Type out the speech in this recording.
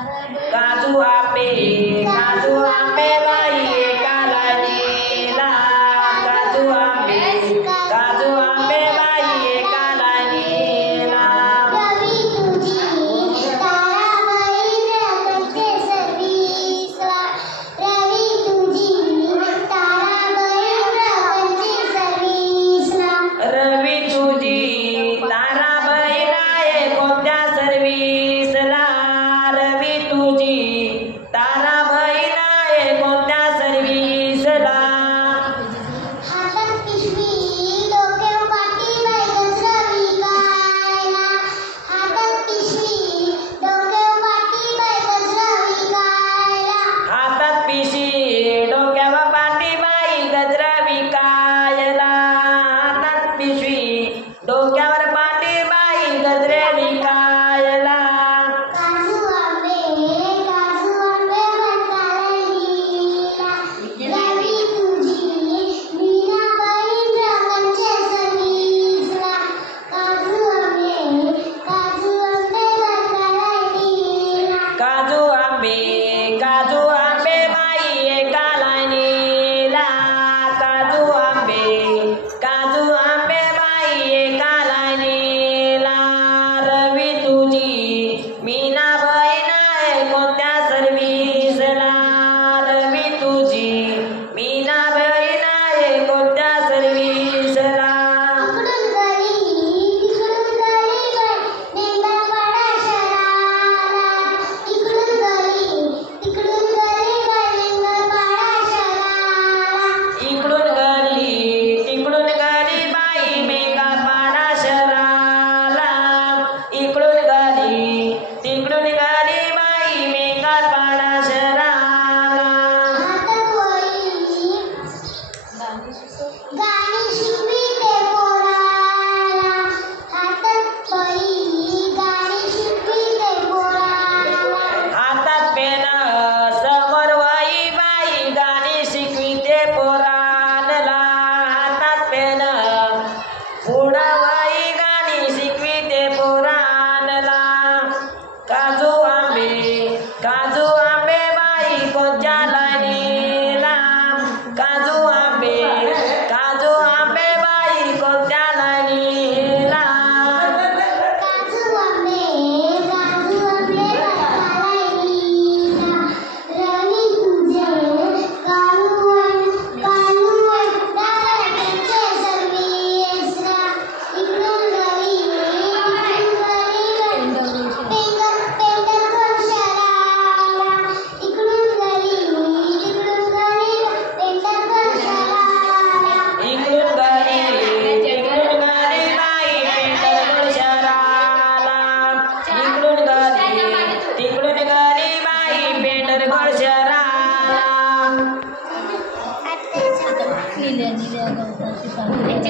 काजू आंबे बाई एका लाईनीला, काजू आंबे बाई एका लाईनीला. रवी तुझी ताराबाई रतनचे सर्विसला, रवी तुझी ताराबाई रतनचे सर्विसला. रवी तुझी ताराबाई आहे कोणत्या सर्विसला, रवी तुझी ताराबाई आहे कोणत्या सर्विसला. हातात पिशवी डोक्यावर पाटी बाई गजरा विकायला, हातात पिशवी डोक्यावर पाटी बाई गजरा विकायला. हातात पिशी डोक्यावर पाटी बाई गजरा विकायला, हातात पिशवी डोक्यावर पाटी बाई गजरे विकायला. काजू आंबे बनकाला लीला, रवी तुझी मीनाबाई रतनचे सर्विसला. काजू आंबे बनकाला लीला. काजू आंबे बाई एका लाईनीला, काजू आंबे बाई एका लाईनीला. रवी तुझी मीनाबाई नाही कोणत्या सर्विसला, रवी तुझी मीनाबाई नाही कोणत्या सर्विसला. इकडून गली तिकडून गली बाई नेंगापाडा शहराला, इकडून गली तिकडून गली बाई नेंगापाडा शहराला. इकडून गली तिकडून गली बाई मेंगापाडा शहराला, इकडून गली तिकडून गली बाई मेंगापाडा शहराला. हातात वही गाणी शिकविते पोराला, हातात वही गाणी शिकविते पोराला. हातात पेन समोर वही बाई गाणी शिकविते पोरांना, हातात पेन पुढं वही गाणी शिकविते पोरांना. काजू आंबे बाई कोणत्या लाईनीला, काजू आंबे बाई कोणत्या लाईनीला. काजू आंबे बनकाला लीला, रवी तुझे कालू रतनचे सर्विसला. इकडून गली पेंढरपूर शहराला, इकडून गली पेंढरपूर शहराला. इकडून गली बाई पेंढरपूर शहराला, इकडून गली बाई पेंढरपूर शहराला.